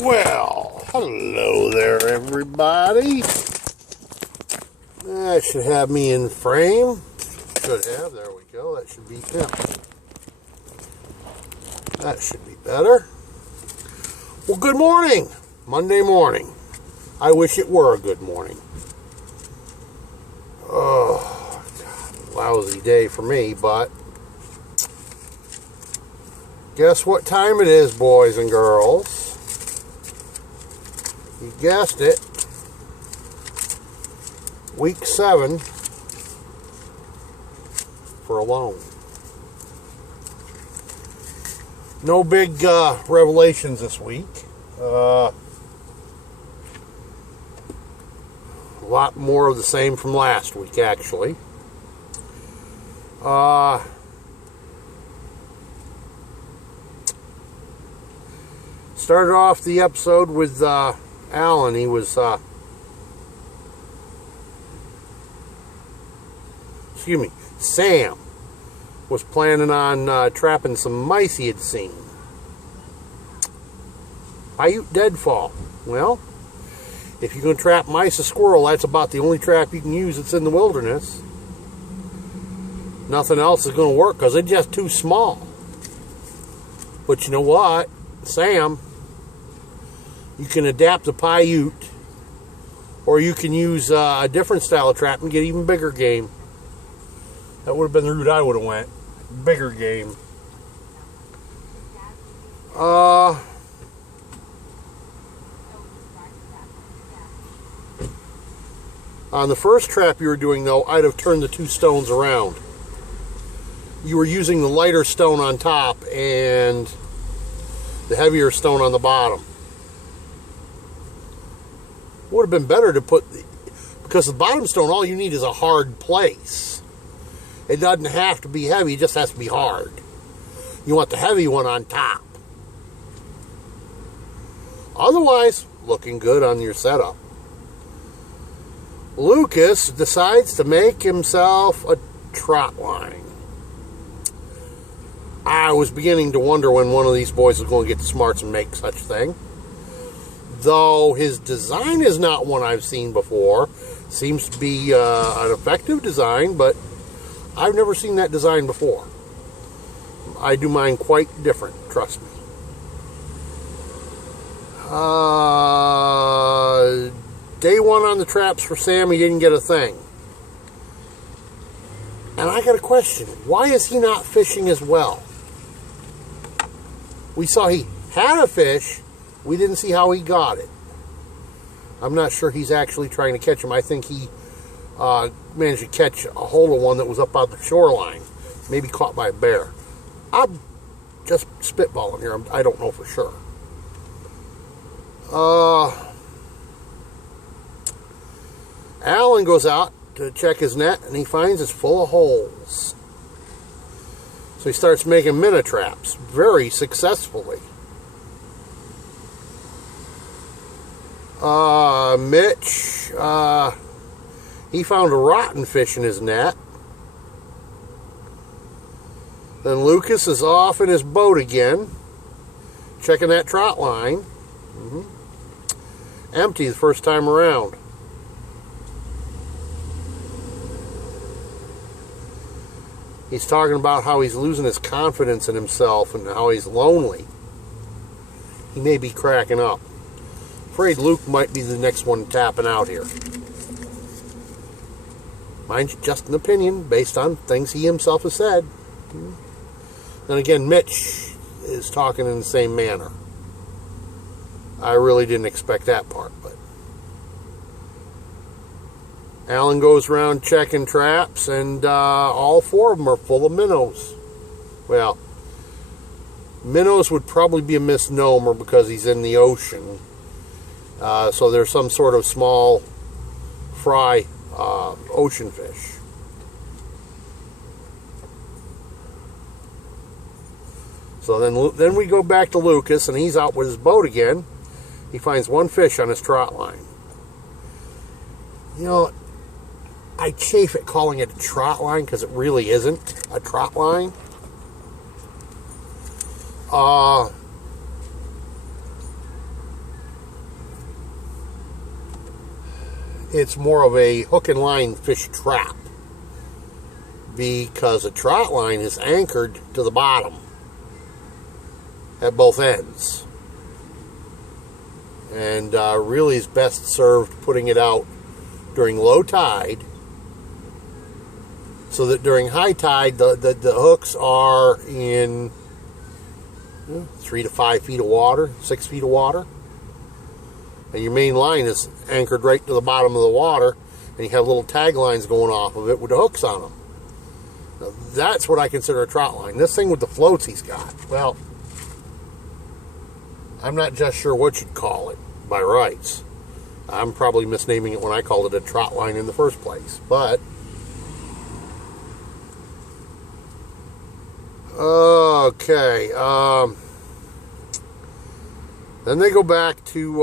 Well, hello there, everybody. That should have me in frame. Should have. There we go. That should be him. That should be better. Well, good morning. Monday morning. I wish it were a good morning. Oh, God, lousy day for me, but guess what time it is, boys and girls? You guessed it. Week 7 for a loan. No big revelations this week. A lot more of the same from last week, actually. Started off the episode with Alan. He was, Sam was planning on trapping some mice he had seen. Paiute deadfall. Well, if you're going to trap mice or squirrel, that's about the only trap you can use that's in the wilderness. Nothing else is going to work because they're just too small. But you know what, Sam? You can adapt the Paiute, or you can use a different style of trap and get even bigger game. That would have been the route I would have went. Bigger game. On the first trap you were doing, though, I'd have turned the two stones around. You were using the lighter stone on top and the heavier stone on the bottom. Would have been better to put, because the bottom stone, all you need is a hard place. It doesn't have to be heavy, it just has to be hard. You want the heavy one on top. Otherwise, looking good on your setup. Lucas decides to make himself a trot line. I was beginning to wonder when one of these boys was going to get the smarts and make such thing. Though his design is not one I've seen before. Seems to be an effective design, but I've never seen that design before. I do mine quite different, trust me. Day 1 on the traps for Sam, he didn't get a thing. And I got a question. Why is he not fishing as well? We saw he had a fish. We didn't see how he got it. I'm not sure he's actually trying to catch him. I think he managed to catch a hold of one that was up on the shoreline. Maybe caught by a bear. I'm just spitballing here. I don't know for sure. Alan goes out to check his net, and he finds it's full of holes. So he starts making minnow traps very successfully. Mitch, he found a rotten fish in his net. Then Lucas is off in his boat again, checking that trot line. Empty the first time around. He's talking about how he's losing his confidence in himself and how he's lonely. He may be cracking up. Afraid Luke might be the next one tapping out here. Mine's just an opinion based on things he himself has said. Then again, Mitch is talking in the same manner. I really didn't expect that part, but Alan goes around checking traps, and all 4 of them are full of minnows. Well, minnows would probably be a misnomer because he's in the ocean. So there's some sort of small fry ocean fish. So then we go back to Lucas, and he's out with his boat again. He finds one fish on his trot line. You know, I chafe at calling it a trot line because it really isn't a trot line. it's more of a hook and line fish trap, because a trot line is anchored to the bottom at both ends, and really is best served putting it out during low tide, so that during high tide the hooks are in 3 to 5 feet of water, 6 feet of water, and your main line is anchored right to the bottom of the water, and you have little tag lines going off of it with the hooks on them. Now, that's what I consider a trot line. This thing with the floats he's got, well, I'm not just sure what you'd call it by rights. I'm probably misnaming it when I called it a trot line in the first place. But okay, then they go back to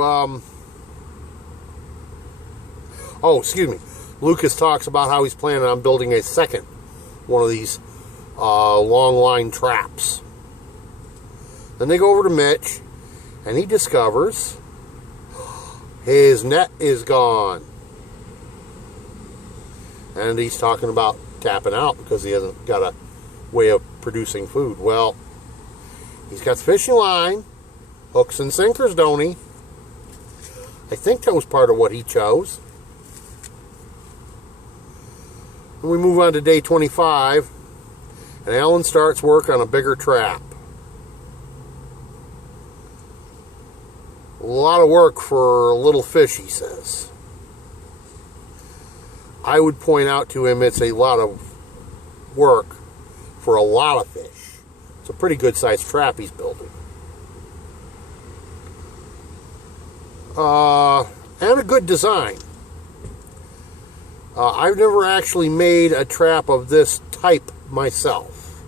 oh, excuse me. Lucas talks about how he's planning on building a second one of these long line traps. Then they go over to Mitch, and he discovers his net is gone. And he's talking about tapping out because he hasn't got a way of producing food. Well, he's got the fishing line, hooks and sinkers, don't he? I think that was part of what he chose. And we move on to day 25, and Alan starts work on a bigger trap. A lot of work for a little fish, he says. I would point out to him it's a lot of work for a lot of fish. It's a pretty good sized trap he's building. And a good design. I've never actually made a trap of this type myself,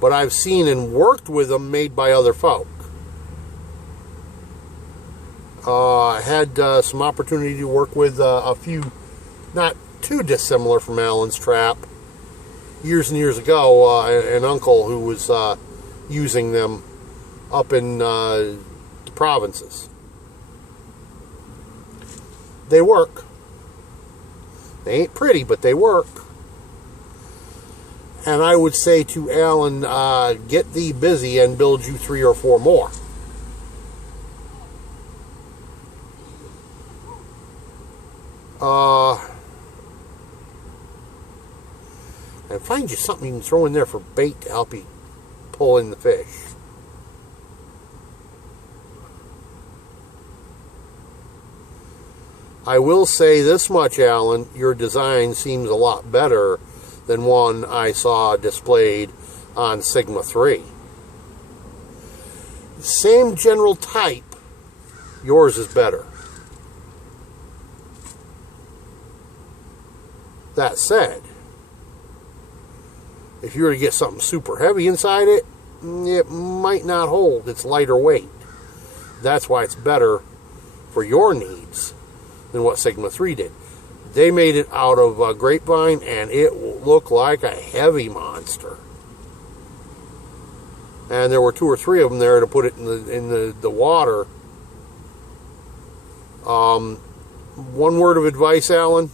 but I've seen and worked with them made by other folk. I had some opportunity to work with a few not too dissimilar from Alan's trap years and years ago. An uncle who was using them up in the provinces. They work. They ain't pretty, but they work. And I would say to Alan, get thee busy and build you 3 or 4 more. And find you something you can throw in there for bait to help you pull in the fish. I will say this much, Alan, your design seems a lot better than one I saw displayed on Sigma 3. Same general type, yours is better. That said, if you were to get something super heavy inside it, it might not hold. It's lighter weight. That's why it's better for your needs than what Sigma 3 did. They made it out of grapevine, and it looked like a heavy monster. And there were 2 or 3 of them there to put it in the water. One word of advice, Alan.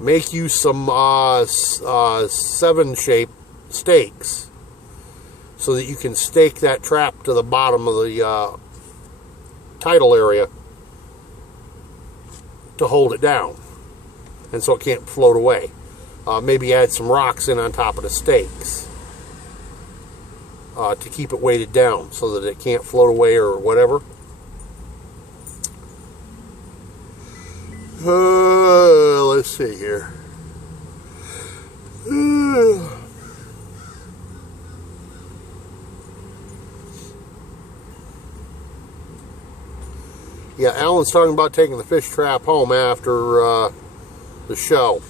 Make you some 7-shape stakes so that you can stake that trap to the bottom of the tidal area to hold it down, and so it can't float away. Maybe add some rocks in on top of the stakes to keep it weighted down so that it can't float away or whatever. Let's see here. Yeah, Alan's talking about taking the fish trap home after the show.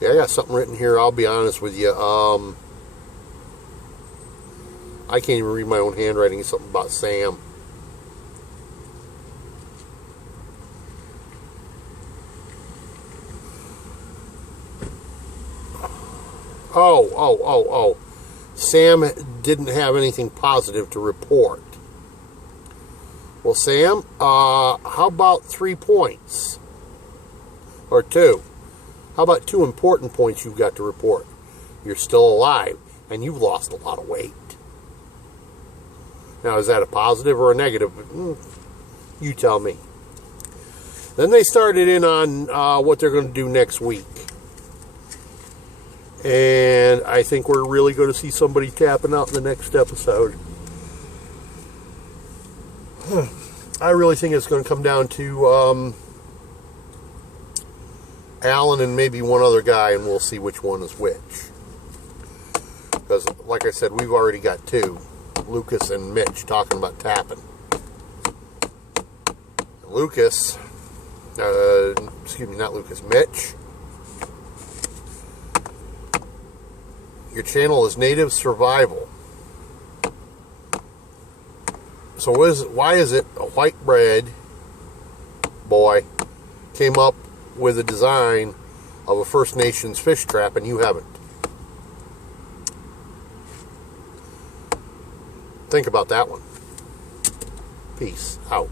Yeah, I got something written here. I'll be honest with you. I can't even read my own handwriting. It's something about Sam. Sam didn't have anything positive to report. Well, Sam, how about 3 points? Or 2? How about 2 important points you've got to report? You're still alive, and you've lost a lot of weight. Now, is that a positive or a negative? You tell me. Then they started in on what they're going to do next week. And I think we're really going to see somebody tapping out in the next episode. I really think it's going to come down to Alan and maybe one other guy, and we'll see which one is which. Because, like I said, we've already got 2, Lucas and Mitch, talking about tapping. Lucas, excuse me, not Lucas, Mitch. Your channel is Native Survival. So why is it a white bread boy came up with a design of a First Nations fish trap and you haven't? Think about that one. Peace out.